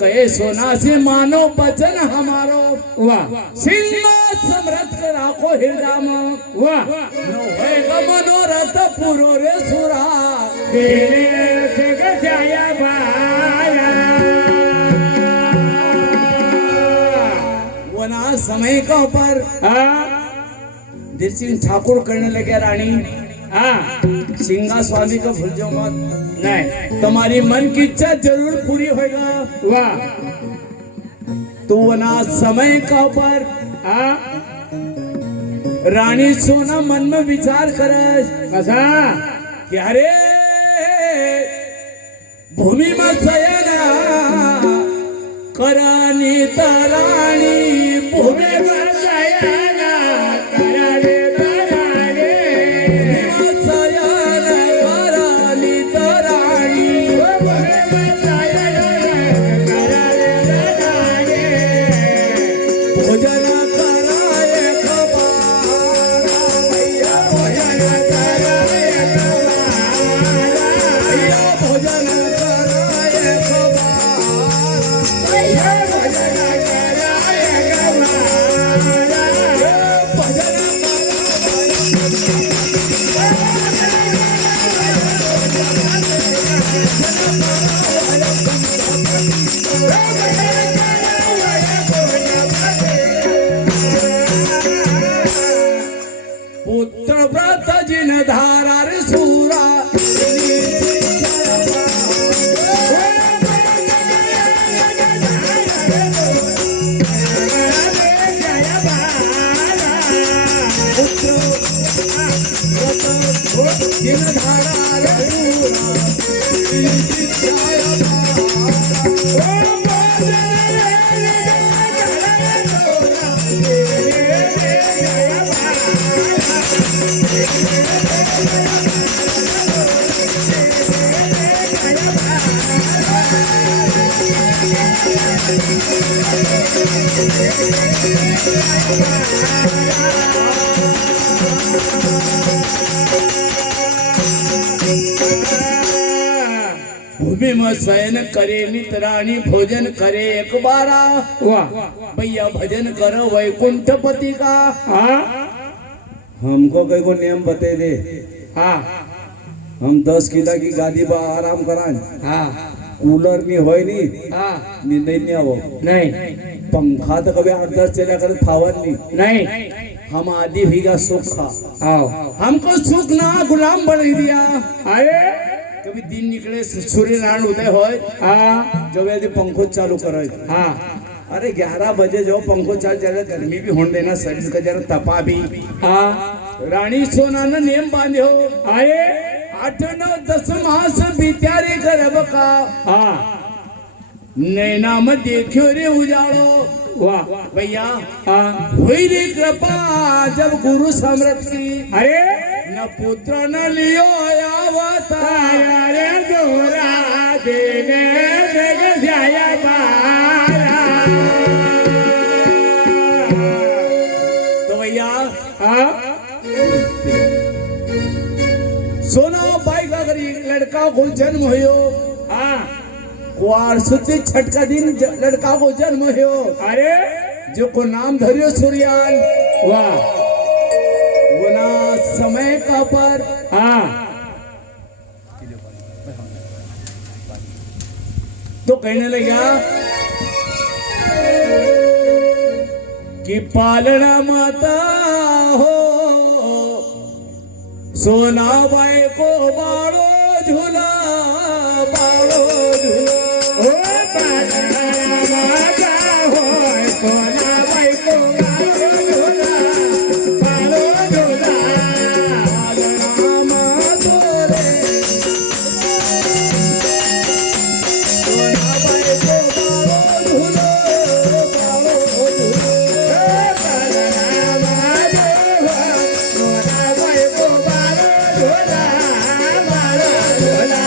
कहे सोना से मानो बचन हमारो वाह सिंह समरथ राखो हृदय में वाह नो होएगा मनोरथ पूरो रे सुरा तेरे जग जाया बाया वना समय का ऊपर दिल सिंह ठाकुर करने लगे रानी सिंगा स्वामी का भूल जाओ मत नहीं तुम्हारी मन की इच्छा जरूर पूरी होगा वाह तो वना समय का ऊपर रानी सोना मन में विचार करे कसा कि अरे भूमि में सयना करानी तराणी भूमि में सयना करानी तराणी भूमि में सयना करानी तराणी भूमि में सयना करानी तराणी भोजन कराए कबारा भैया भोजन कराए कबारा भैया भोजन कराए कबारा भैया भोजन कराए कबारा भोजन पुत्र व्रत जिन धारा रे सूरा जिन धारा रे भूमि में शयन करे नितराणी भोजन करे एक बारा वाह भैया भजन करो वैकुंठपति का हमको कई को नियम बता दे हम 10 किला की गादी पर आराम कराएं कूलर नहीं होय नहीं आवो नहीं पंखा तो कभी 8-10 चला कर थावन नहीं हम आदि भीगा सुख खा हमको सुख ना गुलाम बना दिया अरे कभी दिन निकले सूर्य नारायण उदय होय जब यदि पंखो चालू करे अरे 11 बजे जो पंखो चाल चले गर्मी भी होने देना शरीर का जरा तपा भी रानी सोना ने नियम बांधे हो आए 8-9-10 मास बीत्यारे गर्भ का नैना में देखियो रे उजाड़ो वाह भैया हुई रे कृपा जब गुरु समरथ की अरे न पुत्र न लियो अवतारा रे दोरा देने जग जाया बारा तो भैया सोना बाई का लड़का को जन्म हो कुआर सुती छठ का दिन लड़का को जन्म हो अरे जो को नाम धरियो सूर्याल वाह वो ना समय का पर तो कहने लगा कि पालना माता हो सोना बाई को बाड़ो झूला बाड़ो झूला ओ पालना माता हो सोना बाई को बाड़ो झूला बाड़ो झूला पालना माता रे सोना बाई को बाड़ो झूला बाड़ो झूला पालना माता हो सोना बाई को बाड़ो झूला बाड़ो झूला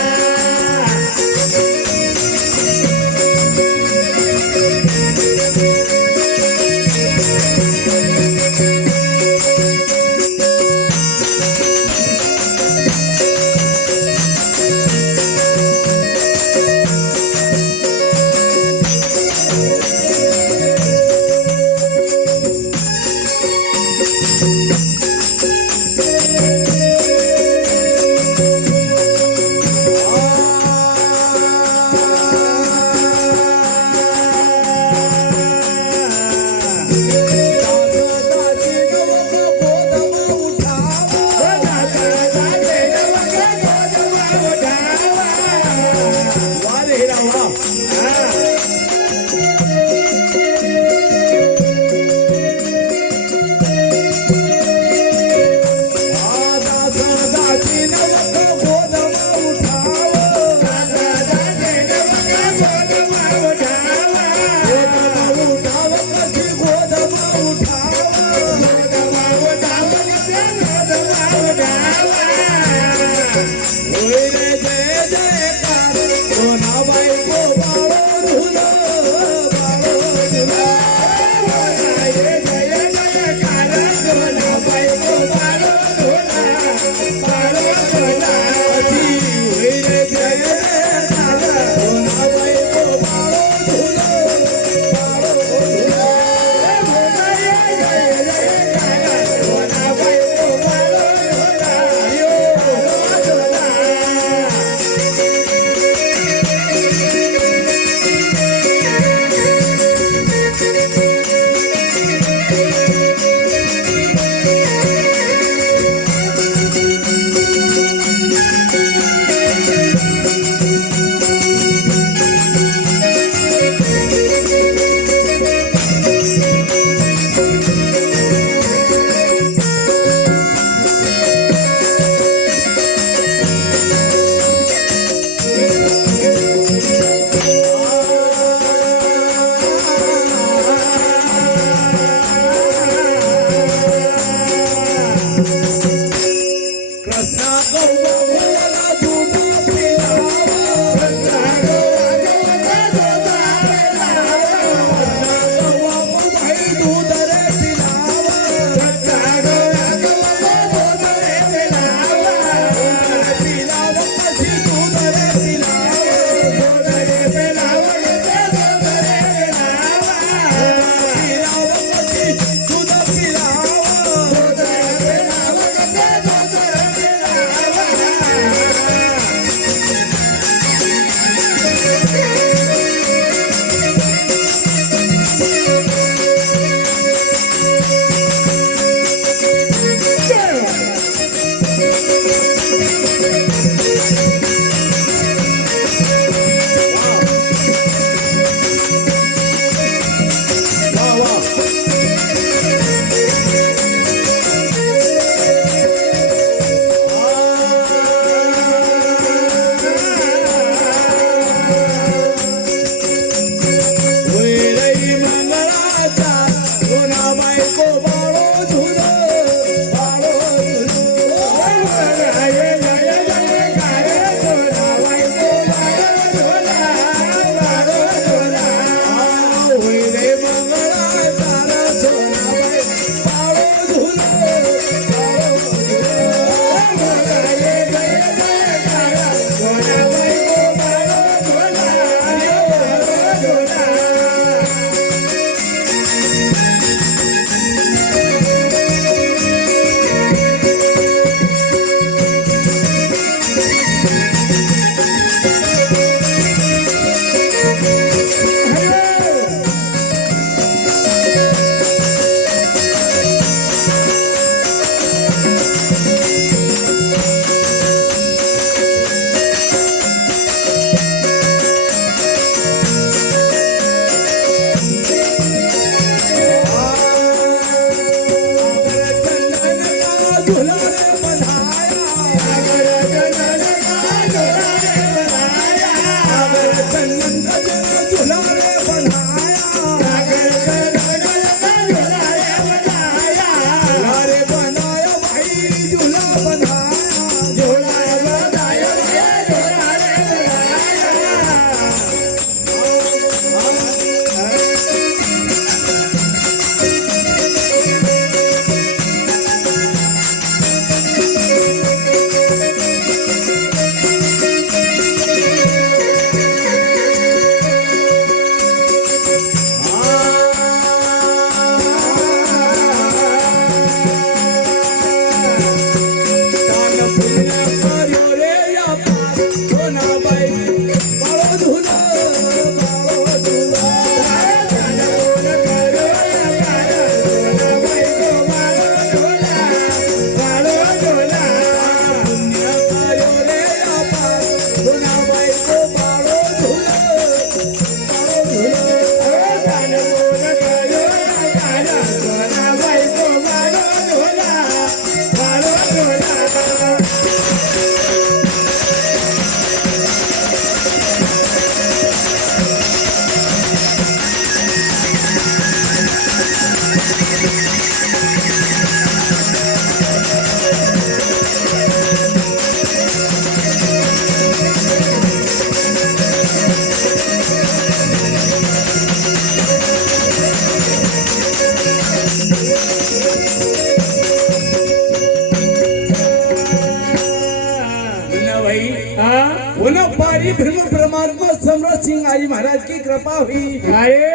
शिंगाजी महाराज की कृपा हुई। अरे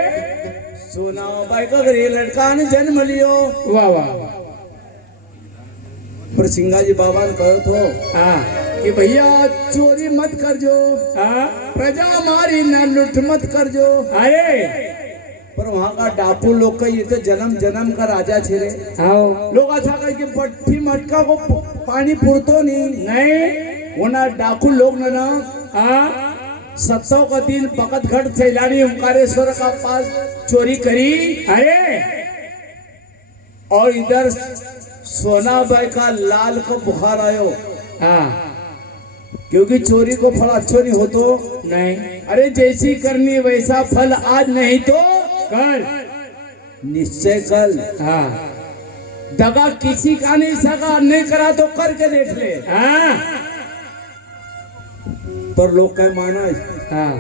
सोना बाई का घरे लड़का ने जन्म लियो। वाह वाह। पर सिंगाजी बाबा ने कहो तो हाँ कि भैया चोरी मत कर जो, हाँ प्रजा हमारी न लुट मत कर जो। अरे पर वहाँ का डाकू लोग का ये तो जन्म जन्म का राजा छे रे। आओ लोग ऐसा कह के पट्टी मटका को पानी पुरतो नहीं। वो ना डाकू लोग ना हाँ 700 का दिन पकड़घट सैलानी ओंकारेश्वर का पास चोरी करी। अरे और इधर सोनाबाई का लाल को बुखार आयो। हाँ क्योंकि चोरी को फल अच्छो नहीं हो तो नहीं। अरे जैसी करनी वैसा फल आज नहीं तो कल निश्चय कल। हाँ दगा किसी का नहीं सका, नहीं करा तो करके देख ले। हाँ पर लोग क्या माना हाँ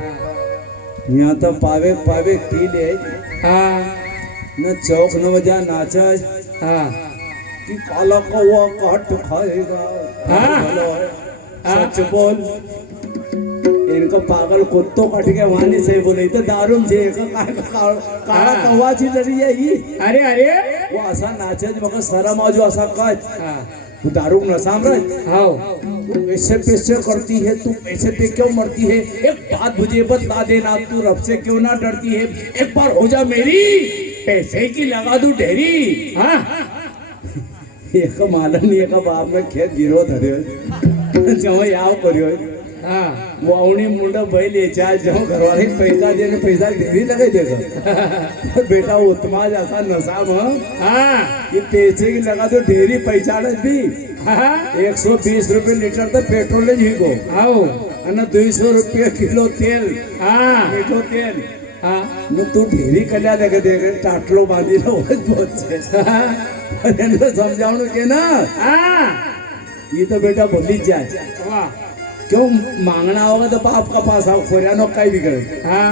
यहाँ तो पावे पावे पी ले हाँ न चौक न बजा नाचा हाँ कि काला कौवा काट खाएगा। हाँ। सच बोल इनको पागल कुत्तों कट के वहां नहीं सही बोले तो दारू जे काला कौवा चीज रही है ही। अरे अरे वो असा नाचे मगर शर्म आजो असा कच हाँ तू दारू न सामरज आओ तू पैसे पैसे करती है, तू पैसे पे क्यों मरती है? एक बात मुझे बता देना, तू रब से क्यों ना डरती है? एक बार हो जा मेरी, पैसे की लगा दू ढेरी। हाँ एक मालूम नहीं एक बाप में खेत गिरो धरे जो याव करियो हाँ वावणी मुंडा बैल चाहे जो घरवाले पैसा देने पैसा ढेरी लगा देगा। बेटा उत्मा जैसा नशा में हाँ ये पैसे की लगा दो ढेरी पैसा भी। हाँ 120 रुपए लीटर तो पेट्रोल ही को आओ ना 200 रुपये किलो तेल। हाँ मीठो तेल हाँ न तू ढेरी कल्या देखे देखे टाटलो बांधी लो बहुत से समझाऊ के ना। हाँ ये तो बेटा भूली जाए वाह क्यों मांगना होगा तो बाप का पास आओ खोरिया नो कई भी करे। हाँ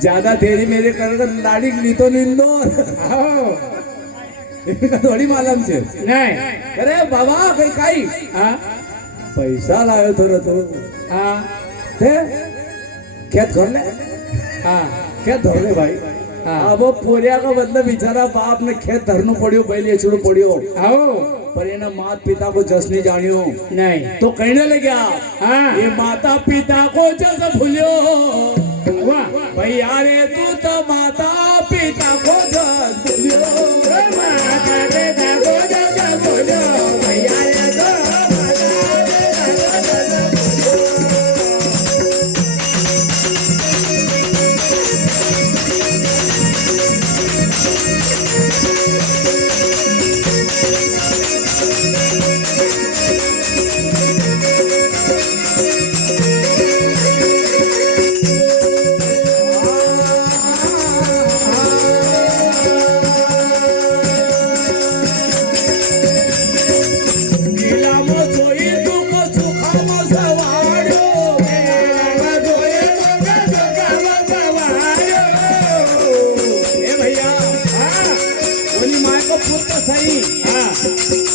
ज्यादा देरी मेरे कर लाड़ी ली तो नींदो आओ इनका थोड़ी मालूम से नहीं। अरे बाबा कहीं काई हाँ पैसा लायो थोड़ा तो हाँ थे खेत घर ले हाँ खेत धर ले भाई। हाँ। अब वो पोरिया का मतलब बेचारा बाप ने खेत धरनो पड़ियो बैल एचड़ो पड़ियो आओ पर ये ना माता पिता को जस नहीं जानियो नहीं तो कहने लगे हाँ ये माता पिता को जस भूलियो। वाह भैया रे तू तो माता पिता को जस भूलियो। माता पिता को जस भूलियो भैया रे तो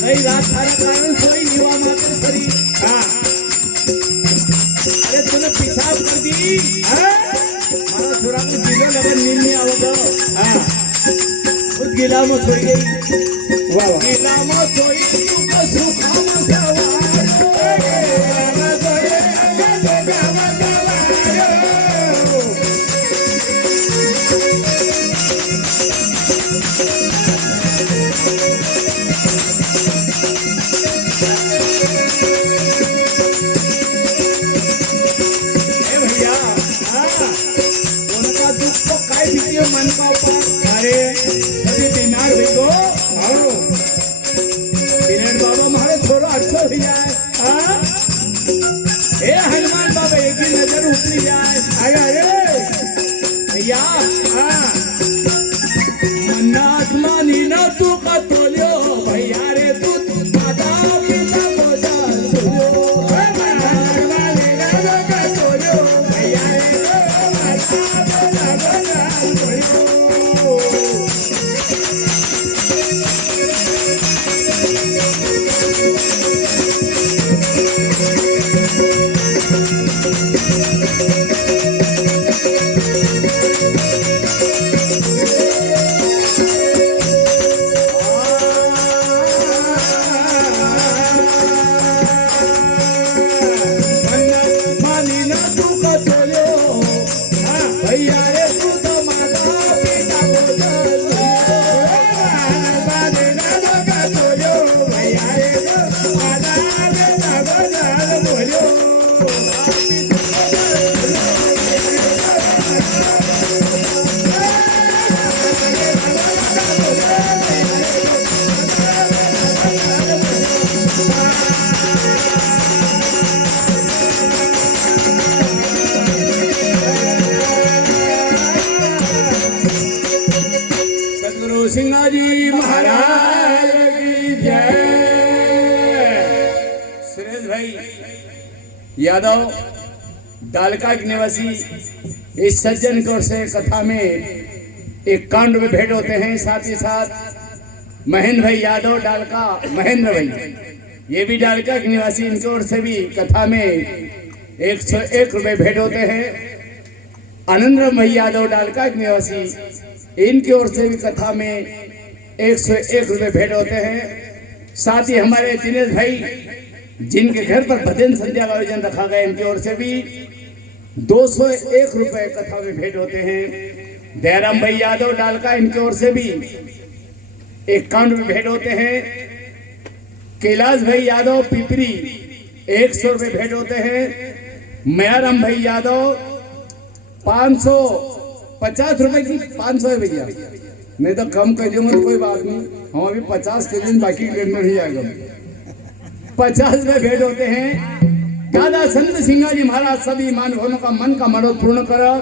नहीं रात सारा कारण सोई युवा मात्र सरी। हाँ अरे तूने पेशाब कर दी। मारा छोरा को गिलो लगे नींद नहीं आवगा। हाँ खुद गिला में सोई गई। वाह वाह गिला में सोई तू को सुखा में सवारो। मन का ऊपर अरे अभी बीमार हुई को आओ किरण बाबा हमारे थोड़ा अच्छा हो जाए। ए हनुमान बाबा एक ही नजर उतरी जाए। अरे अरे भैया मन्नात्मा नीना तू का तोलियो भैया रे तू माता पिता बोझा तोलियो मन्नात्मा नीना तू का तोलियो भैया रे माता पिता बोझा सिंह जी महाराज की जय। सुरेश भाई यादव दालका के निवासी इस सज्जन की ओर से कथा में एक कांड में भेंट होते हैं। साथ ही साथ महेंद्र भाई यादव डालका, महेंद्र भाई ये भी डालका के निवासी, इनकी ओर से भी कथा में 101 रुपए भेंट होते हैं। आनंद भाई यादव डालका के निवासी, इनकी ओर से भी कथा में 101 रुपए भेंट होते हैं। साथ ही हमारे दिनेश भाई जिनके घर पर भजन संध्या का आयोजन रखा गया, इनकी ओर से भी 201 रुपए कथा में भेंट होते हैं। दयाराम भाई यादव डालका, इनकी ओर से भी 51 रुपए भेंट होते हैं। कैलाश भाई यादव पिपरी 100 रुपए भेंट होते हैं। मयाराम भाई यादव 550 रुपए की 500 है भैया, नहीं तो कम कर दूंगा तो कोई बात नहीं, हम अभी 50 के दिन बाकी करना नहीं आएगा। 50 रुपए भेंट होते हैं। दादा संत सिंह जी महाराज सभी मानवों का मन का मनोरथ पूर्ण करो।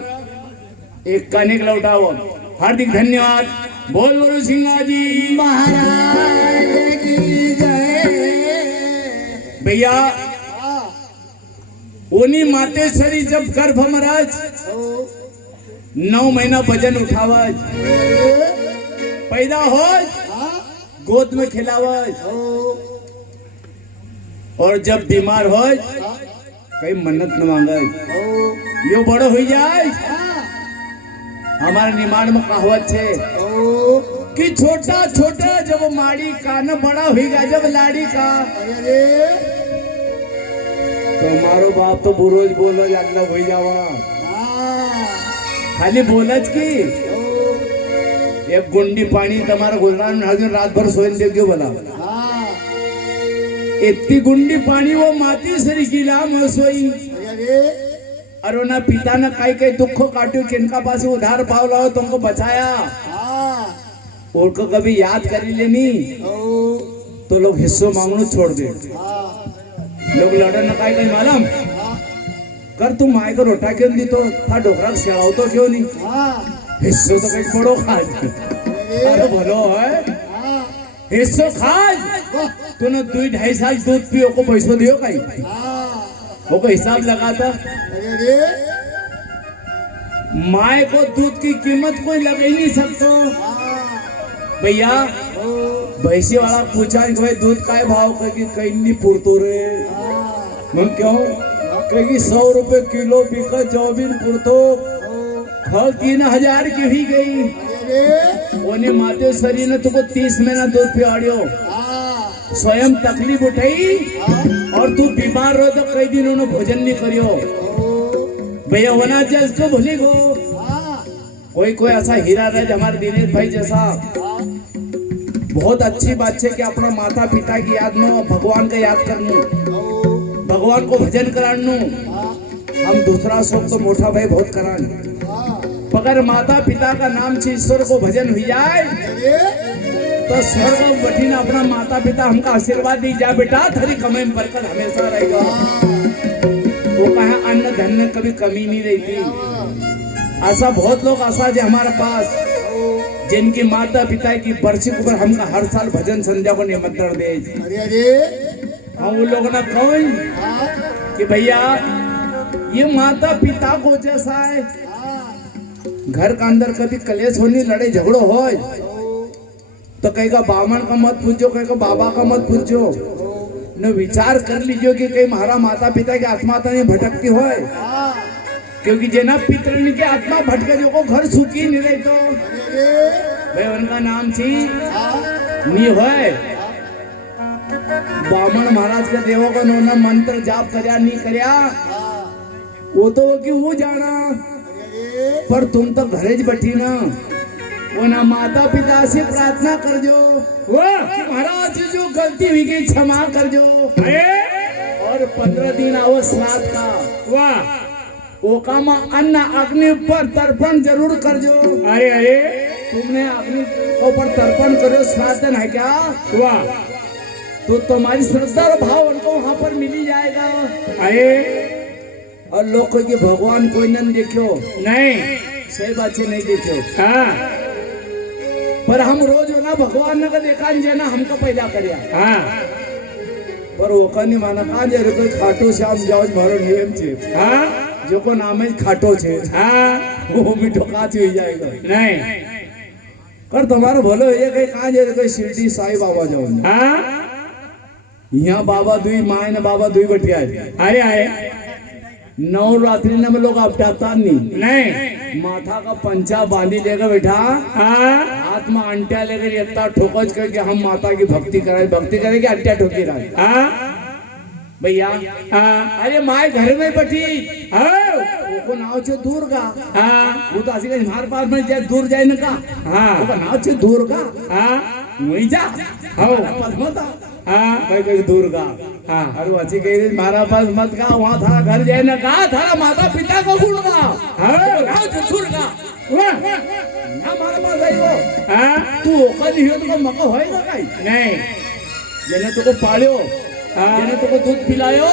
एक कनिक लौटाओ। हार्दिक धन्यवाद। बोल बोलो सिंह जी महाराज की जय। भैया उन्हीं मातेश्वरी जब गर्भ महाराज 9 महीना वजन उठावज, पैदा हो गोद में खिलावज, और जब बीमार हो कहीं मन्नत न मांगज, यो बड़ो हो जाए। हमारे निमाण में कहावत है कि छोटा छोटा जब माड़ी का न बड़ा होगा जब लाड़ी का। तो मारो बाप तो बुरोज बोलो अल्लाह हो जावा, खाली बोलज की एक गुंडी पानी तुम्हारा गुजरान हजूर रात भर सोन दे क्यों बोला। इतनी गुंडी पानी वो माती सरी गिला में सोई, अरे ना पिता ने कई कई दुखों काटू किनका पास उधार पाव लाओ तुमको बचाया, उनको कभी याद करी लेनी तो लोग हिस्सों मांगना छोड़ दे। लोग लड़न न कई कई मालूम कर तुम माए को रोटा क्यों दी तो था डोकरा सेड़ाओ तो क्यों नहीं, हिस्सों तो कहीं पड़ो खाज। अरे बोलो है हिस्सों खाज, तूने 2-2.5 साल दूध पियो को पैसों दियो कहीं, वो को हिसाब लगाता। माए को दूध की कीमत कोई लगा ही नहीं सकता। भैया भैंसी वाला पूछा कि भाई दूध का भाव, कहीं नहीं पुरतो रे, मैं क्यों कहीं 100 रुपए किलो बिका 24 पुरतो, फल 3000 की भी गई। उन्हें मातेश्वरी ने तुमको 30 महीना दूध पियाड़ियो, स्वयं तकलीफ उठाई और तू बीमार रहो तो कई दिन उन्होंने भोजन नहीं करियो। भैया होना चाहिए इसको भूली गो। कोई कोई ऐसा हीरा रहे हमारे दिनेश भाई जैसा, बहुत अच्छी बात है कि अपना माता पिता की याद में भगवान का याद करनू, भगवान को भजन करानू। हम दूसरा शोक तो मोटा भाई बहुत करान, मगर माता पिता का नाम से ईश्वर को भजन हुई जाए तो स्वर्ग में बैठीना अपना माता पिता हमका आशीर्वाद दी जा, बेटा तेरी कमाई में बरकत हमेशा रहेगा। वो कहा अन्न धन में कभी कमी नहीं रहती। ऐसा बहुत लोग ऐसा जो हमारे पास जिनकी माता पिता की बरसी पर हमका हर साल भजन संध्या को निमंत्रण दे, हम उन लोगों ने कौन कि भैया ये माता पिता को जैसा है, घर का अंदर कभी कलेश होनी लड़ाई झगड़ो हो तो कहीं का बामन का मत पूछो, कहीं का बाबा का मत पूछो, न विचार कर लीजिए कि कहीं हमारा माता पिता की आत्मा तो नहीं भटकती हो, क्योंकि जना पितृण की आत्मा भटके जो को घर सुखी नहीं रहे तो भाई उनका नाम सी नहीं होए। बामन महाराज के देवों को उन्होंने मंत्र जाप करया नहीं करया वो तो कि वो जाना, पर तुम तो घरेज बैठी ना, वो ना माता पिता से प्रार्थना कर जो महाराज जो गलती हुई गई क्षमा कर जो, और 15 दिन आओ श्राद्ध का, वाह वो काम अन्न अग्नि पर तर्पण जरूर कर जो। अरे अरे तुमने अग्नि ऊपर तर्पण करो श्राद्ध है क्या, वाह तो तुम्हारी श्रद्धा और भाव उनको वहां पर मिली जाएगा। अरे और लोग को कि भगवान कोई न देखो, नहीं सही बात से नहीं देखो। हाँ पर हम रोज ना भगवान ने का देखा जे ना हमको पैदा કર્યા हाँ पर ओकनी माना का जे रे कोई खाटो श्याम जाओ मारो नियम छे हाँ जो को नाम ही खाटो छे हाँ वो भी ठोकाच हो जाएगा नहीं कर तुम्हारो भलो ये कहीं कहाँ जे रे कोई शिरडी साईं बाबा जाओ हाँ यहाँ बाबा दुई माए ने बाबा दुई बटिया अरे आए नवरात्रि में लोग अपटाता नहीं माथा का पंचा बांधी लेकर बैठा हाँ हाथ में अंटिया लेकर इतना ठोकच करके हम माता की भक्ति करेंगे अंटिया ठोकी रहा हाँ भैया हाँ अरे माए घर में बैठी हाँ वो नाव छे दुर्गा हाँ वो तो ऐसी हमारे पास में जाए दूर जाए न का हाँ वो नाव छे दुर्गा हाँ वही जा हाँ पास मत आ हाँ कहीं दुर्गा हाँ अरे अच्छी कह रही मारा पास मत का वहाँ थारा घर जाए न का थारा माता पिता को गुण गा हाँ नाव छे दुर्गा वाह ना हमारे पास आई वो हाँ तू ओका नहीं हो तो मको होएगा काई नहीं जेने तुको पाल्यो हाँ जेने तुको दूध पिलायो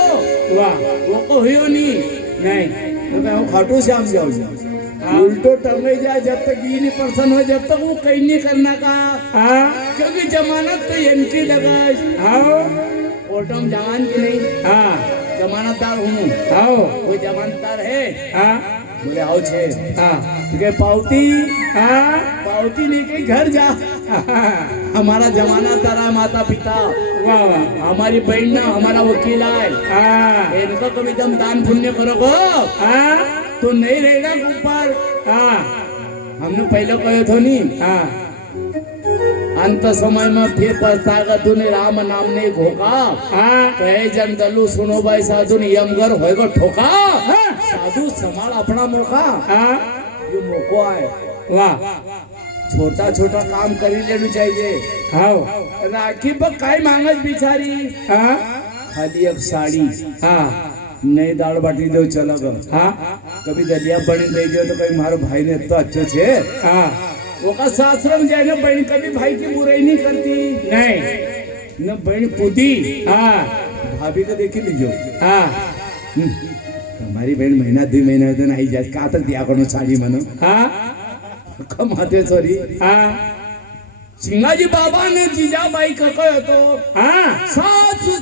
वाह वो को हुयो नहीं नहीं तो मैं हूँ खाटू श्याम जाओ हाँ। उल्टो टंगे जाए जब तक ये नहीं पर्सन हो जब तक वो कहीं नहीं करना का हाँ क्योंकि जमानत तो इनकी लगा हाँ ओटम जवान की नहीं हाँ जमानतदार हूँ हाँ कोई जमानतदार है हाँ बोले आओ छे हाँ के पावती हाँ पावती नहीं के घर जा हमारा जमानतदार है माता पिता वाह वाह हमारी बहन ना हमारा वकील है हाँ इनको कभी तुम दान पुण्य करोगे हाँ तो नहीं रहेगा ऊपर हाँ हमने पहले कहे थो नहीं हाँ अंत समय में फिर पछताएगा तूने राम नाम ने घोका हाँ कहे जन दलू सुनो भाई साधु नियमगर होएगा ठोका साधु संभाल अपना मौका हाँ ये मौको है वाह छोटा छोटा काम करी लेना चाहिए हाँ राखी पर काय मांगत बिचारी हाँ खाली एक साड़ी हाँ नई दाल बाटी दो चला हाँ कभी दलिया बनी दे दियो तो कभी मारो भाई ने तो अच्छे छे हाँ वो का सासरम जाए ना बहन कभी भाई की बुराई नहीं करती नहीं न बहन पुदी हाँ भाभी को देखी लीजिए हाँ हमारी बहन महीना 2 महीना दिन आई जाए का तक दिया करो साड़ी मनो हाँ कमाते सॉरी हाँ सिंगाजी बाबा ने जीजाबाई का कहो तो हाँ सासु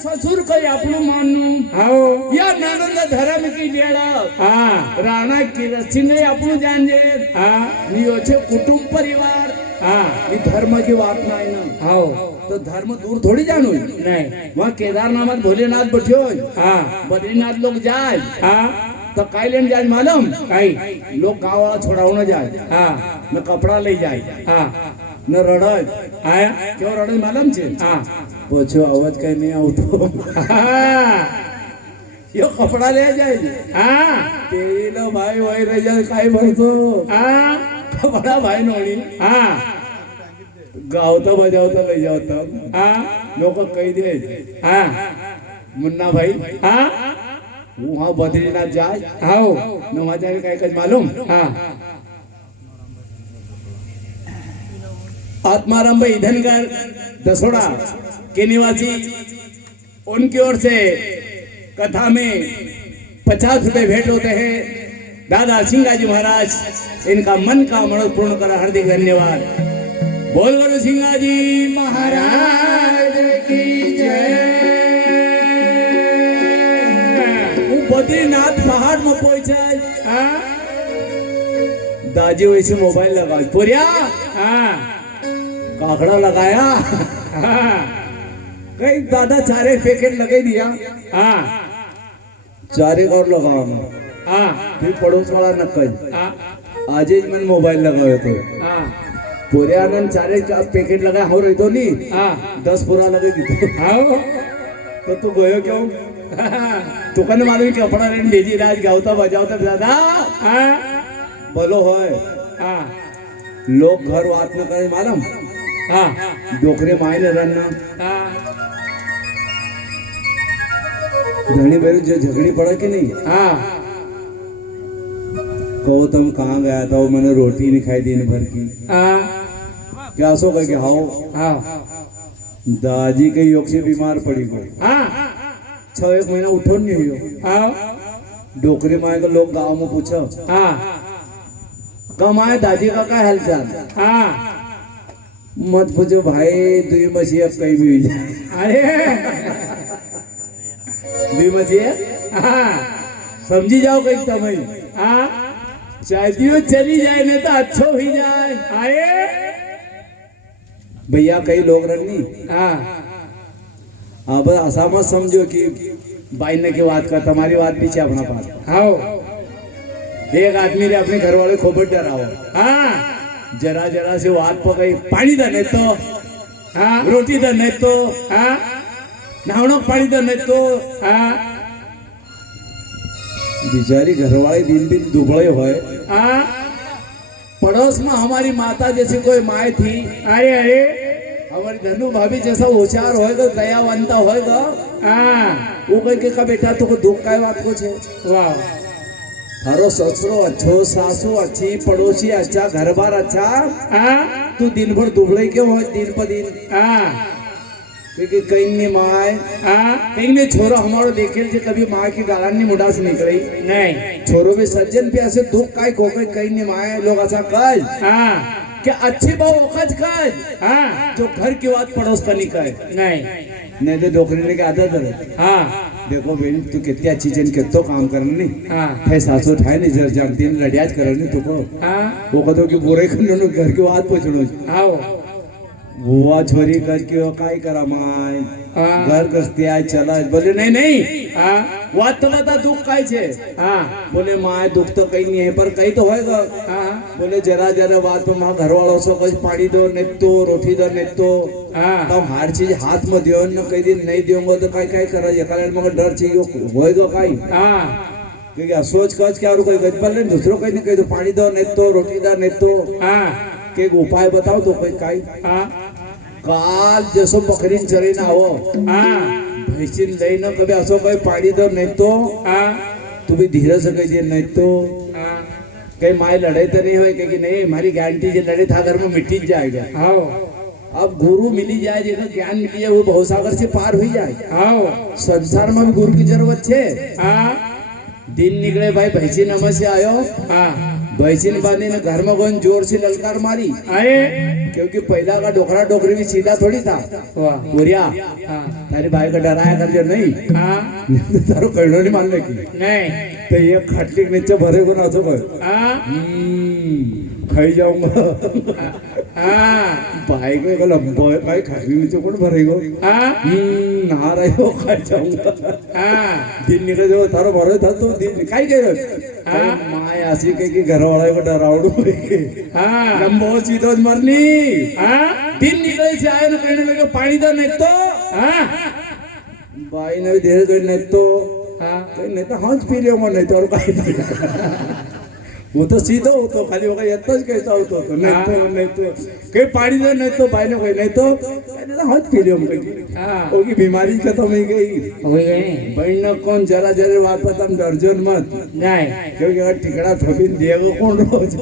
ससुर कई अपनो मानू हाँ या ननंद धर्म की डेड़ा हाँ राणा की रस्सी ने अपनो जानजे हाँ नियो छे कुटुंब परिवार हाँ ये धर्म की बात ना है ना हाँ तो धर्म दूर थोड़ी जानो नहीं वहाँ केदारनाथ भोलेनाथ बैठो हाँ बद्रीनाथ लोग जाए हाँ तो काई लेन जाए मालूम कई लोग गाँव वाला छोड़ाओ न जाए हाँ न कपड़ा ले जाए हाँ न रड़ज आया क्यों रड़ज मालूम छे हाँ पूछो आवाज कहीं नहीं आवतो हाँ यो कपड़ा ले जाए हाँ तेरी लो भाई वही रह जाए काई भरतो हाँ कपड़ा भाई नोड़ी हाँ गावता बजावता ले जाता हाँ लोग कही दे हाँ मुन्ना भाई हाँ वहाँ बद्रीनाथ जाए हाँ न वहाँ जाके काय कुछ मालूम हाँ आत्माराम भाई धनगर दसोड़ा के निवासी उनकी ओर से कथा में 50 रुपए भेंट होते हैं दादा सिंगाजी महाराज इनका मन का मनोरथ पूर्ण करा हार्दिक धन्यवाद बोल करो सिंगाजी महाराज की जय वो बद्रीनाथ पहाड़ में पहुंचा हाँ दाजी वैसे मोबाइल लगा पुरिया हाँ काकड़ा लगाया हाँ कहीं दादा चारे पैकेट लगे दिया हाँ चारे और लगाओ हाँ फिर पड़ोस वाला नकल हाँ आज ही मैंने मोबाइल लगाया तो हाँ पूरे आनंद चारे का पैकेट लगा हो रही तो नहीं हाँ 10 पूरा लगे दी तो तू गयो क्यों तू कहने मालूम कपड़ा लेने भेजी राज गावता बजावता दादा हाँ बोलो होए हाँ लोग घर बात न करे मालूम हाँ डोकरे मायने रनना हाँ धनी बेरू जो झगड़ी पड़ा कि नहीं हाँ कहो तुम कहाँ गया था वो मैंने रोटी नहीं खाई दिन भर की हाँ क्या सो कह के हाओ हाँ दादी के योग से बीमार पड़ी गई हाँ 6-1 महीना उठो नहीं हुई हाँ डोकरी माए को लोग गांव में पूछो हाँ कम आए दादी का क्या हालचाल हाँ मत पूछो भाई, दुई मछी अब कहीं भी हुई जाए। अरे दुई मछी हाँ समझी जाओ कहीं तमई हाँ चाहती हो चली जाए नहीं तो अच्छो ही जाए। अरे भैया कई लोग रखनी हाँ अब ऐसा मत समझो कि बाई ने की बात कर, तुम्हारी बात पीछे अपना पास। आओ एक आदमी ने अपने घर वाले खोबट डराओ, हाँ जरा जरा से बात पकड़ी, पानी दा नहीं तो हाँ रोटी दा नहीं तो हाँ नहावनो पानी दा नहीं तो। हाँ बिचारी घरवाली दिन दिन दुबळे होय। हाँ पड़ोस में हमारी माता जैसी कोई माए थी, अरे अरे हमारी धनु भाभी जैसा होशियार होएगा, दयावंता होएगा, हाँ वो कह के का बेटा तुको दुख काय बात को छे। वाह थारो ससुरो अच्छो, सासू अच्छी, पड़ोसी अच्छा, घर बार अच्छा, हाँ तू दिन भर दुबळे क्यों हो दिन पर दिन। हाँ क्योंकि कहीं ने माए हाँ कहीं ने छोरो हमारो देखे जे कभी माँ की गालान नहीं मुड़ा से निकली नहीं छोरो भी सज्जन पे ऐसे दुख काय को कहीं ने माए लोग ऐसा कह हाँ कि अच्छी बहु ओखज कह हाँ जो घर की बात पड़ोस का नहीं कहे। नहीं नहीं तो डोकरी के आदत है। हाँ देखो बहन तू कितनी अच्छी जन कितो काम करना नहीं हाँ है, सासू ठाए नहीं जर जानती है लड़ियाज करनी तुको हाँ वो कहते कि बुरे करने घर की बात पूछनो आओ बुआ छोरी कर के वो काय करा माय हाँ घर कसती आए चला बोले नहीं नहीं हाँ बात तो बता दुख काय छे। हाँ बोले माय दुख तो कहीं नहीं है पर कहीं तो होएगा। हाँ बोले जरा जरा बात पे माँ घर वालों से कुछ पानी दो नहीं तो रोटी दो नहीं तो हाँ तब हर चीज हाथ में दियो न कई दिन नहीं दियोगे तो काय काय करा ये कारण मगर डर चाहिए होएगा काई हाँ क्योंकि सोच कच के और कोई गज पर दूसरों कहीं नहीं कहीं तो पानी दो नहीं तो रोटी दो नहीं तो हाँ के उपाय बताओ तो कोई काई। हाँ काल जसो बकरीन चरी ना हो हाँ भैंसीन लई न कभी असो कोई पानी दो नहीं तो हाँ तू भी धीरे से कही नहीं तो हाँ कहीं माए लड़ाई तो नहीं हुई कि नहीं हमारी गारंटी जो लड़े था घर में मिट्टी जाएगा। आओ अब गुरु मिली जाए जिसका ज्ञान मिली जाए वो भवसागर से पार हुई जाए। आओ संसार में भी गुरु की जरूरत है। हाँ दिन निकले भाई भैंसी नमः से आयो, हाँ भैंसी ने बांधी ने घर में गोन जोर से ललकार मारी अरे क्योंकि पहला का डोकरा डोकरी भी सीधा थोड़ी था। वाह बोरिया हाँ तारी भाई का डराया कर जो नहीं हाँ तारो कहनो नहीं मानने की नहीं तो ये खटली के नीचे भरे को ना तो हाँ खाई जाऊंगा हाँ भाई को लंबो भाई खाई नीचे कौन भरेगो हाँ नहा रहे हो खाई जाऊंगा। हाँ दिन निकल जो थारो भरे था तो दिन खाई गए हाँ माय आसी के घर वाले को डरावड़ू हाँ लंबो सीधो मरनी हाँ दिन निकले से आए ना कहने लगे पानी दो नहीं तो हाँ भाई ने भी धीरे धीरे नहीं तो हाँ नहीं तो हाथ पी लेगा नहीं तो और कहीं वो तो सीधो हो तो खाली होगा इतना ही कहता हो तो नहीं तो कहीं पानी दो नहीं तो भाई ने कोई नहीं तो हाथ पी लियो कहीं हाँ होगी बीमारी खत्म हो गई। हो गए बहन कौन जरा जरा बात पता डरजो मत नहीं क्योंकि अगर ठिकड़ा थोड़ी देगा कौन रोज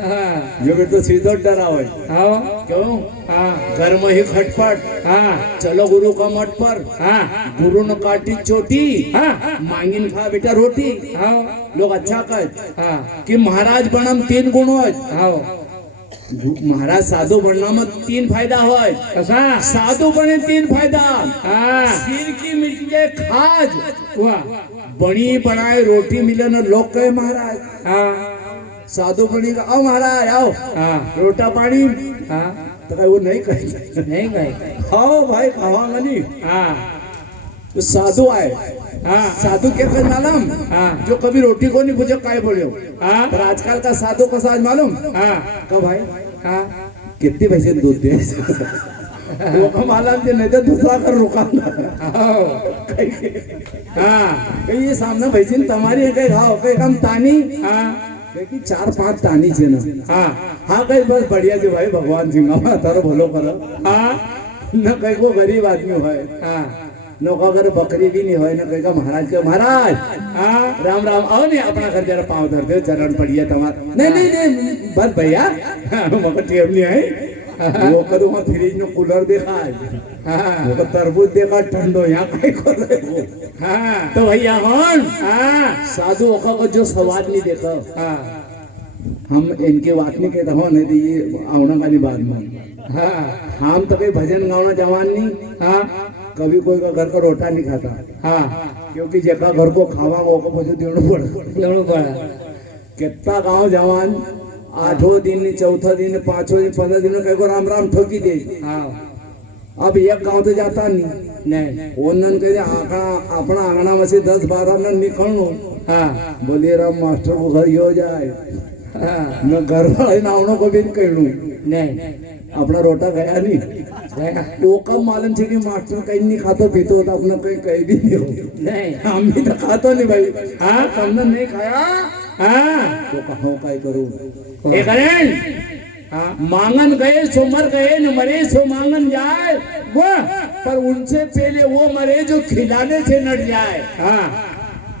हाँ जो तो सीधो डरा हो आओ क्यों हाँ घर में ही खटपट हाँ चलो गुरु का मठ पर हाँ गुरु ने काटी चोटी हाँ मांगिन खा बेटा रोटी। आओ लोग अच्छा कह हाँ कि महाराज बनम 3 गुण हो। आओ महाराज साधु बनना में 3 फायदा हो। कसा साधु बने 3 फायदा। हाँ सिर की मिट जाए खाज, वाह बनी बनाए रोटी मिले न लोग कहे महाराज हाँ साधु बनी का आओ महाराज आओ हाँ रोटा पानी हाँ तो कहे वो नहीं कहे नहीं गए खाओ भाई खावा मनी। हाँ तो साधु आए हाँ साधु क्या कर मालूम हाँ जो कभी रोटी को नहीं पूछे काय बोले हाँ पर आजकल का साधु को साज मालूम हाँ का भाई हाँ कितनी पैसे दूध दे वो का मालूम नहीं तो दूसरा कर रुका आओ हाँ कहीं ये सामने भैसी तुम्हारी है कहीं खाओ कहीं हम तानी हाँ कहीं 4-5 तानी छे ना हाँ हाँ कहीं बस बढ़िया जी भाई भगवान सिंह तारो भलो करो हाँ न कहीं को गरीब आदमी हो हाँ नौका अगर बकरी भी नहीं हो ना कहीं का महाराज के महाराज हाँ राम राम आओ नहीं अपना घर जरा पाँव धर दे चरण पड़िया तुम्हारा नहीं नहीं नहीं बस भैया मगर टेम नहीं है वो कदू वहाँ फ्रिज में कूलर देखा हाँ वो तरबूज देखा ठंडो यहाँ कहीं को रहे वो हाँ तो भैया कौन हाँ साधु ओका को जो स्वाद नहीं देखा हाँ हम इनकी बात नहीं कहता हो, नहीं तो ये आना वाली बात में। हाँ हम तो कहीं भजन गाना जवान नहीं, हाँ कभी कोई का घर का रोटा नहीं खाता, हाँ क्योंकि जेका घर को खावा वो को पछू देना पड़े। एवढं पड़ा कितना गाँव जवान 8 दिन, 4 दिन, 5 दिन, 15 दिन कहीं को राम राम ठोकी दे। हाँ अब एक गाँव तो जाता नहीं, नहीं ओनन कहे आंकड़ा अपना आंगना में से 10-12 नन निकलनो, हाँ बोले राम मास्टर को घर हो जाए, हाँ मैं घर वाले नावनों को भी नहीं कहूँ, नहीं अपना रोटा गया नहीं। वो कब मालूम छे कि मास्टर कहीं नहीं खातो पीतो तो अपना कहीं कहीं भी नहीं हो। नहीं हम भी तो खातो नहीं भाई, हाँ हमने नहीं खाया हाँ तो कहो काय करूँ। हे करें हाँ मांगन गए सो मर गए, न मरे सो मांगन जाए, वाह पर उनसे पहले वो मरे जो खिलाने से नट जाए। हाँ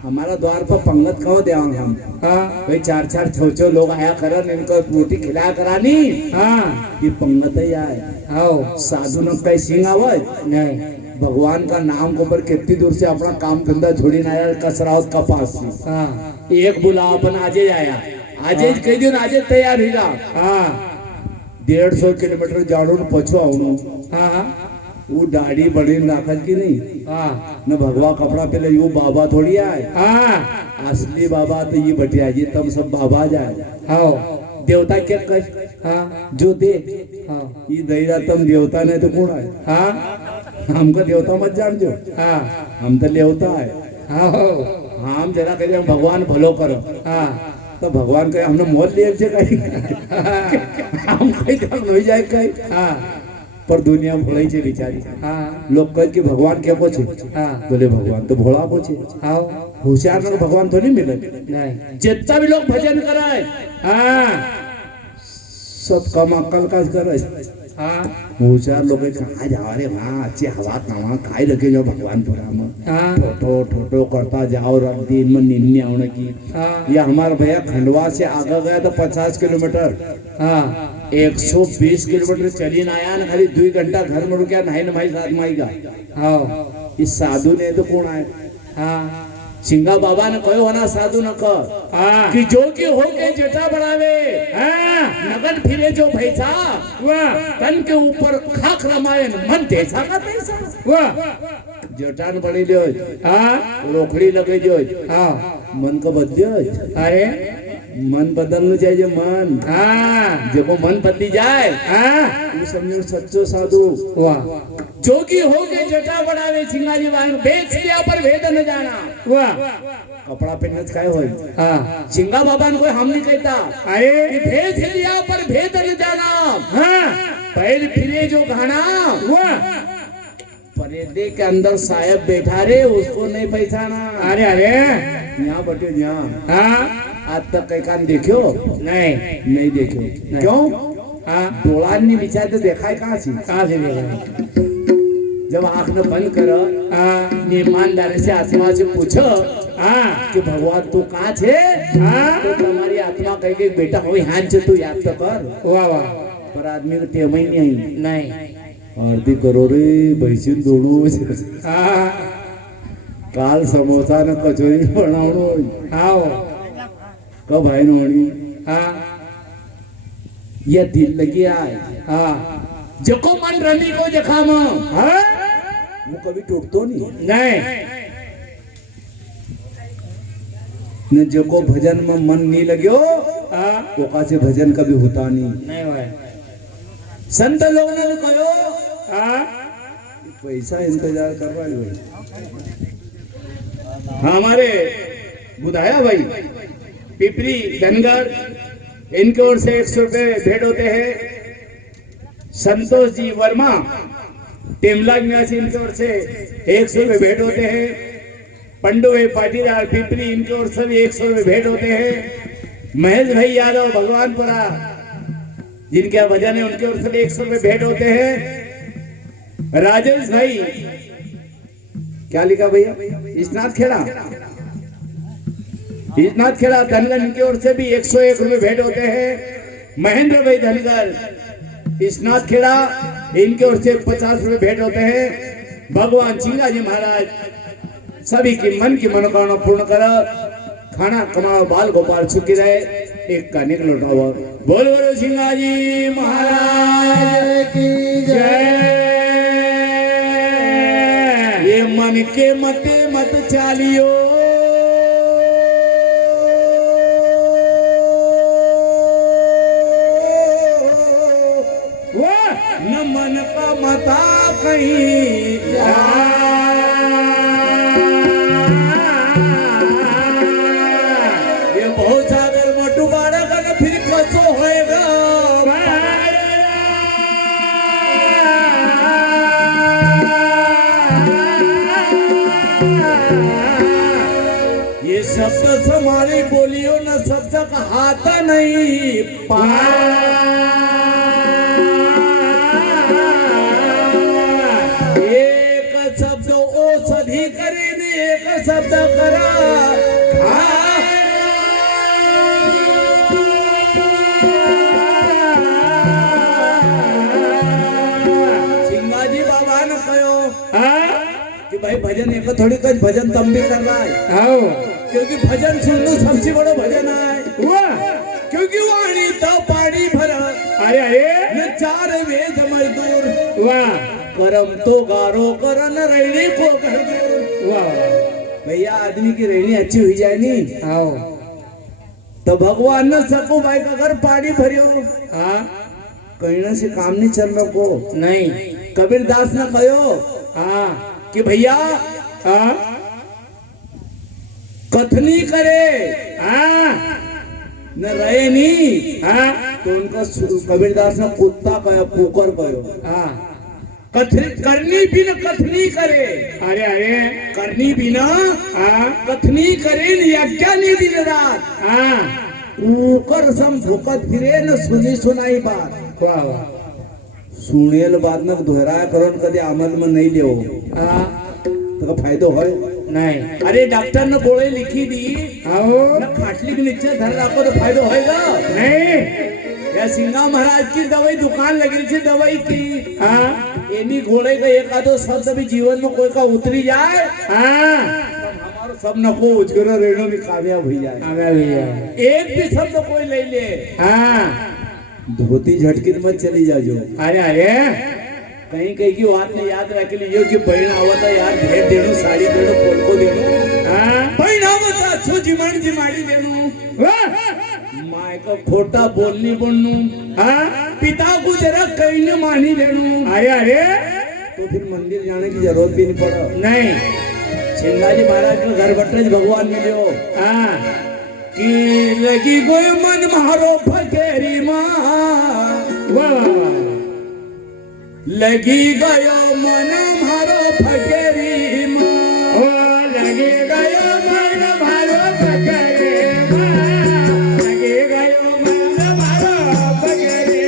हमारा द्वार पर पंगत कहो दे हम, हाँ भाई 4-4 छो लोग आया करन, इनको रोटी खिलाया करानी, हाँ ये पंगत ही आए। आओ साधु न कहीं सिंह आवत, नहीं भगवान का नाम को पर कितनी दूर से अपना काम धंधा छोड़ी ना आया कसरावत का पास से। हाँ एक बुला अपन आजे आया, आजे कई दिन आजे तैयार ही रहा। हाँ 150 किलोमीटर जाड़ू न पछो आवनो, हाँ वो दाढ़ी बड़ी राखत की नहीं, हाँ न भगवा कपड़ा पहले यू बाबा थोड़ी आए, हाँ असली बाबा तो ये बटिया जी तब सब बाबा जाए। आओ देवता क्या कह हाँ जो दे हाँ ये दईरा तम देवता नहीं तो कौन है, हाँ हमको देवता मत जान जो, हाँ हम तो लेवता है। आओ हम जरा कहे भगवान भलो करो, हाँ तो भगवान कहे हमने मोल ले कहीं हम कहीं तक नहीं जाए कहीं, हाँ पर दुनिया भोलाई छे बेचारी। हाँ लोग कहे कि भगवान क्या पूछे, हाँ बोले भगवान तो भोला पूछे, आओ होशियार लोग भगवान तो नहीं मिले। नहीं जितना भी लोग भजन कराए हाँ सब कम अक्कल का करे, हाँ होशियार लोग कहा जा रहे वहाँ अच्छी हवा कहाँ खाई रखे जो भगवान पुरा में हाँ ठोठो ठोठो करता जाओ, रात दिन में नींद नहीं आने की। हाँ ये हमारा भैया खंडवा से आगे गया तो 50 किलोमीटर, हाँ 120 किलोमीटर चली ना आया ना, खाली 2 घंटा घर में रुकिया, नहाई नमाई साथ माई का। आओ इस साधु ने तो कौन आए, हाँ सिंगा बाबा ने कहो ना साधु न कर हाँ कि जो कि हो के जटा बढ़ावे, हाँ नगन फिरे जो भैसा, वाह तन के ऊपर खाक रामायण मन तैसा का तैसा। वाह जटान बड़ी लियो, हाँ रोखड़ी लगे जो, हाँ मन को बदलियो, अरे मन बदलना चाहिए मन, हाँ देखो मन बदली जाए, हाँ तू समझो सच्चो साधु। वाह जोगी हो के जटा बढ़ावे, सिंगाजी वाहन बेच लिया पर भेद न जाना, वाह कपड़ा पहनने काय होय, हाँ सिंगा बाबा ने कोई हम नहीं कहता अरे कि भेज लिया पर भेद न जाना, हाँ पैर फिरे जो घाना, वाह पर्दे के अंदर साहब बैठा रे उसको नहीं पहचाना। अरे अरे यहाँ बटे यहाँ हाँ आज तक कई कान देखो नहीं देखो, क्यों हाँ डोलान नहीं बिछा तो देखा है कहाँ से, कहाँ से देखा जब आँख न बंद करो, हाँ ईमानदारी से आत्मा से पूछो हाँ कि भगवान तू कहाँ छे, हाँ तो तुम्हारी आत्मा कहेगी बेटा हो यहाँ से तू याद तो कर, वाह वाह पर आदमी को टेम ही नहीं आई। नहीं आरती करो रे भैसीन दोनों, हाँ काल समोसा न कचोरी बनावनो, आओ कब भाई नोनी हाँ ये दिल लगी आए, हाँ जको मन रनी को जखाम हाँ वो कभी टूटतो नहीं, नहीं न जको भजन में मन नहीं लग्यो हाँ वो कासे भजन कभी होता नहीं। नहीं भाई संत लोग ने कहो हाँ पैसा इंतजार कर रहा है भाई, हमारे बुधाया भाई पिपरी धनगर इनके ओर से 100 रुपए भेंट होते हैं। संतोष जी वर्मा टेमला निवासी इनके ओर से 100 रुपए भेंट होते हैं। पंडू भाई पाटीदार पिपरी इनके ओर से भी 100 रुपए भेंट होते हैं। महेश भाई यादव भगवानपुरा जिनके भजन है उनके ओर से भी 100 रुपए भेंट होते हैं। राजेश भाई क्या लिखा भैया, इसनाथ खेड़ा धनगर इनकी ओर से भी 101 रुपए भेंट होते हैं। महेंद्र भाई धनगर इसनाथ खेड़ा इनके ओर से 50 रुपए भेंट होते हैं। भगवान चिंगा जी महाराज सभी की मन की मनोकामना पूर्ण करो, खाना कमाओ, बाल गोपाल सुखी रहे। एक कानिक लोटावर बोल बोलो शिंगाजी महाराज की जय। ये मन के मते मत चालियो न मन का मता कहीं ये बहुत सागर मोटू बाड़ा का न फिर कसो होएगा ये शब्द समाने बोलियो न शब्द कहाता नहीं एक शब्द औषधि करे ने एक शब्द करा सिंगाजी बाबा ने कहो कि भाई भजन एक थोड़ी कुछ भजन तुम भी कर रहा है क्योंकि भजन सुनना सबसे बड़ा भजन है क्योंकि वाणी तो पानी भरा अरे अरे न चार वेद मजदूर वाह करम तो गारो करन रहने को कर दो वाह भैया आदमी की रहनी अच्छी हुई जाए नी आओ तो भगवान न सको भाई का घर पानी भरियो हाँ कहीं ना से काम नहीं चल रहा को नहीं कबीरदास ने कहो हाँ कि भैया हाँ कथनी करे हाँ न रहे नी हाँ तो उनका कबीरदास ने कुत्ता कहा पुकर कहो हाँ करनी बिना कथनी करे अरे अरे करनी बिना हाँ कथनी करे न यज्ञा नहीं दिन रात हाँ ऊकर सम भुकत फिरे न सुनी सुनाई बात वाह वाह सुनेल बात न दोहराया करो न कदे अमल में नहीं लियो हाँ तो का फायदो है नहीं अरे डॉक्टर ने गोळे लिखी दी आओ न खाटली के नीचे धर रखो तो फायदो होएगा नहीं या सिंगा महाराज की दवाई दुकान लगी थी दवाई की हाँ एनी घोड़े का एक आधो शब्द भी जीवन में कोई का उतरी जाए हाँ हमारा सब न को उजगर रेणु भी कामयाब हो जाए हमें भी है एक भी शब्द कोई ले ले हाँ धोती झटकी मत चली जाजो अरे अरे कहीं कहीं की बात ने याद रख लीजिए कि बहन आवता यार भेंट देनो साड़ी देनो पोलको देनो हाँ बहन आवता अच्छो जिमाण जिमाड़ी देनो माय को खोटा बोलनी बनू हाँ पिता को जरा कहीं न मानी लेनू अरे अरे तो फिर मंदिर जाने की जरूरत भी नहीं पड़ा नहीं शिंगाजी महाराज को घर बटज भगवान मिलो हाँ कि लगी गोय मन मारो फकेरी माँ वाह वाह वाह लगी गयो मन मारो फकेरी माँ ओ लगे गयो मन मारो पकड़े माँ लगे गयो मन मारो पकड़े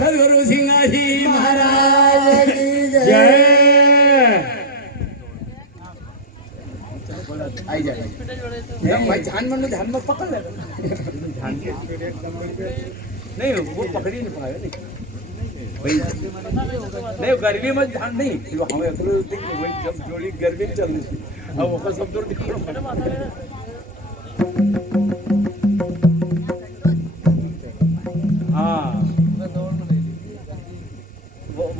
सद्गुरु सिंगाजी महाराज की जय. जय. भाई ध्यान म्हणलं ध्यान मग पकडलं नाही वो पकड़ी नहीं पाया नहीं भाई नहीं गर्मी में ध्यान नहीं हम अकल जब जोड़ी गर्मी में चल रही थी अब वो सब दूर हाँ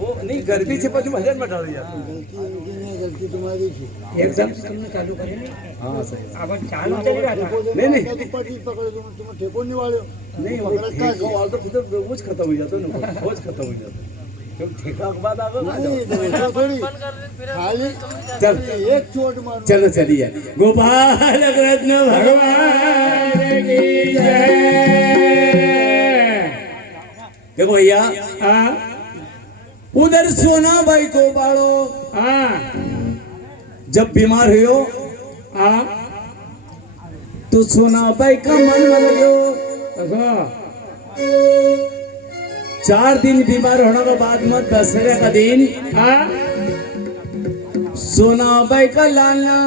वो नहीं गर्मी से પછી भजन में डाल दिया गलती तुम्हारी थी. एकदम तुमने चालू करे हाँ सही आपण चालू चली रहा था नहीं नहीं पकड़ तुम्हें ठेको नहीं वाले. नहीं वो ठेका वाला तो फिर रोज खत्म हो जाता ना रोज खत्म हो जाता क्यों ठेका के बाद आगे नहीं ऐसा थोड़ी. खाली चल एक चोट मार. चलो चलिए गोपाल कृष्ण भगवान की जय देखो भैया उधर सोना बाई को बाड़ो जब बीमार हुयो तो सोना बाई का मन में लगे 4 दिन बीमार होने के बाद में दशहरा का दिन सोना बाई का लालना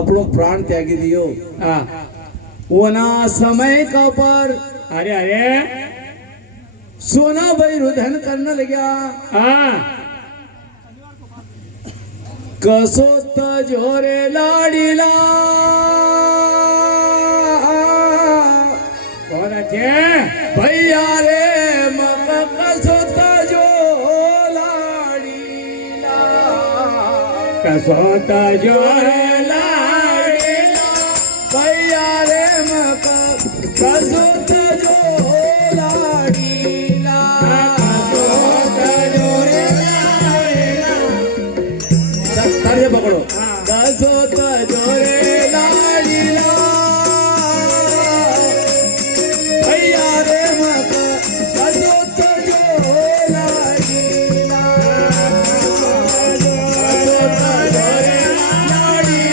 अपनो प्राण त्यागी दियो ओना समय का पर अरे अरे सोना बाई रुदन करने लग्या कसो तजोरे लाडीला कौन है भैया रे मक कसो तजो लाडीला कसोता जोर लाडीला भैया रे मक कसो तजो लाडीला तालियां पकड़ो कसो तजोरे लाडीला भैया रे मक कसो तजो लाडीला कसो तजोरे लाडीला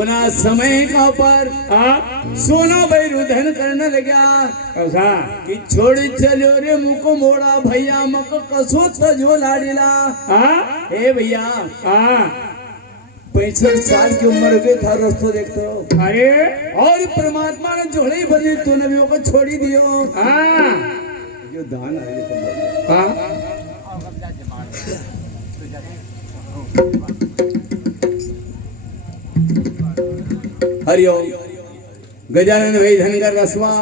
उना समय का पर सोना भैरू धन करने लग्या कसा कि छोड़ी चलो रे मुको मोड़ा भैया मक कसो तजो लाडीला ए भैया 65 साल की उम्र के था रस्तो देखते हो अरे और परमात्मा ने जोड़े ही बजे तो नबियों को छोड़ी दियो जो दान आए हरिओम गजानन भाई धनगर रसवा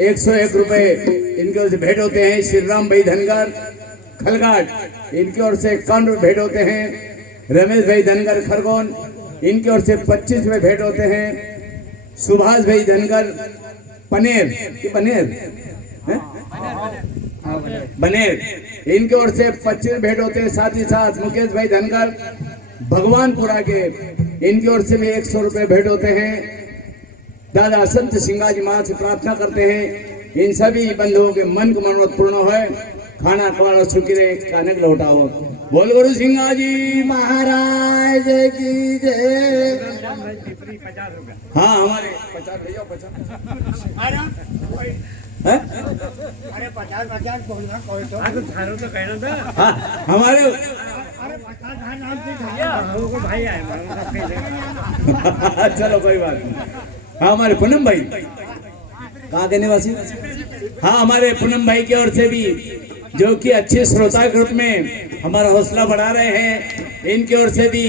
101 रुपए इनके ओर से भेंट होते हैं। श्री राम भाई धनगर खलगाट इनकी ओर से 51 रुपए भेंट होते हैं। रमेश भाई धनगर खरगोन इनकी ओर से 25 रुपए भेंट होते हैं। सुभाष भाई धनगर पनेर बनेर इनके ओर से 25 भेंट होते हैं। साथ ही साथ मुकेश भाई धनगर भगवानपुरा के इनकी ओर से भी 100 रुपए भेंट होते हैं। दादा संत सिंगाजी महाराज से प्रार्थना करते हैं इन सभी बंधुओं के मन को मनोरथ पूर्ण है। खाना खवाना सुखी रहे कानक लौटाओ। बोल गुरु सिंगाजी महाराज की जय। हाँ हमारे 50 भैया 50 अरे 50 बोलना कोई तो थारो तो कहना था। हाँ हमारे अरे 50 नाम से हमको भाई आए चलो कोई बात नहीं। हाँ हमारे पूनम भाई कहाँ के निवासी। हाँ हमारे पूनम भाई की ओर से भी जो कि अच्छे श्रोता ग्रुप में हमारा हौसला बढ़ा रहे हैं इनकी ओर से भी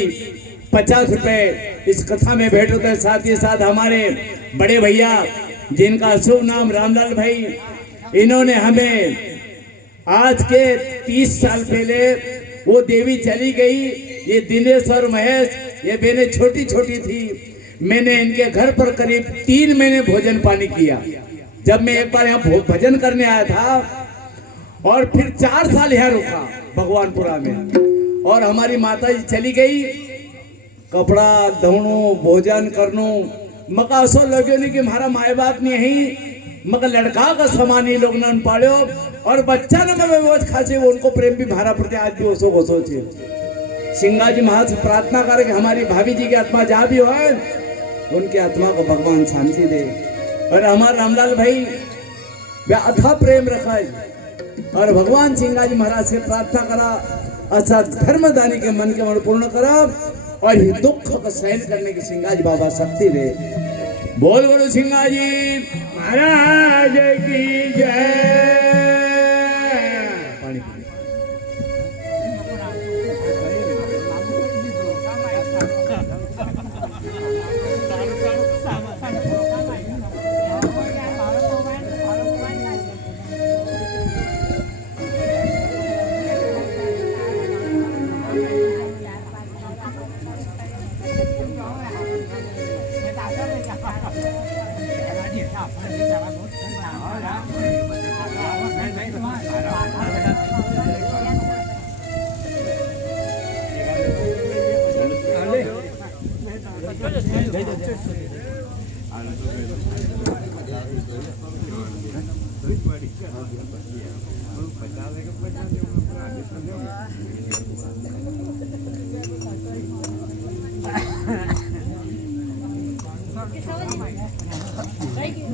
50 रुपए इस कथा में भेंट होते हैं। साथ ही साथ हमारे बड़े भैया जिनका शुभ नाम रामलाल भाई इन्होंने हमें आज के 30 साल पहले वो देवी चली गई। ये दिनेश और महेश ये बहनें छोटी छोटी थी। मैंने इनके घर पर करीब 3 महीने भोजन पानी किया। जब मैं एक बार यहाँ भजन करने आया था और फिर 4 साल यहाँ रुका भगवानपुरा में। और हमारी माता जी चली गई कपड़ा धोनो भोजन करनो मका असो लगे नहीं कि हमारा माए बाप नहीं है मगर लड़का का समान ही लोग न पाड़ो और बच्चा न मैं वो खासे वो उनको प्रेम भी भारा पड़ते आज भी ओसो घोसो छे। सिंगाजी महाराज से प्रार्थना करे कि हमारी भाभी जी की आत्मा जहाँ भी हो उनकी आत्मा को भगवान शांति दे। और हमारा रामलाल भाई वे अथा प्रेम रखा और भगवान सिंगाजी महाराज से प्रार्थना करा अच्छा धर्मदानी के मन के मन पूर्ण करा और दुख को सहन करने की सिंगाजी बाबा शक्ति दे। बोल बोलो सिंगाजी महाराज की जय। पानी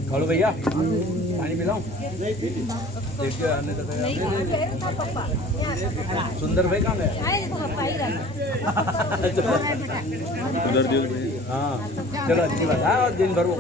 खड़ो भैया पानी पिलाऊं। देखिए आने तक सुंदर भाई कहाँ गए। हाँ चलो अच्छी बात है दिन भर वो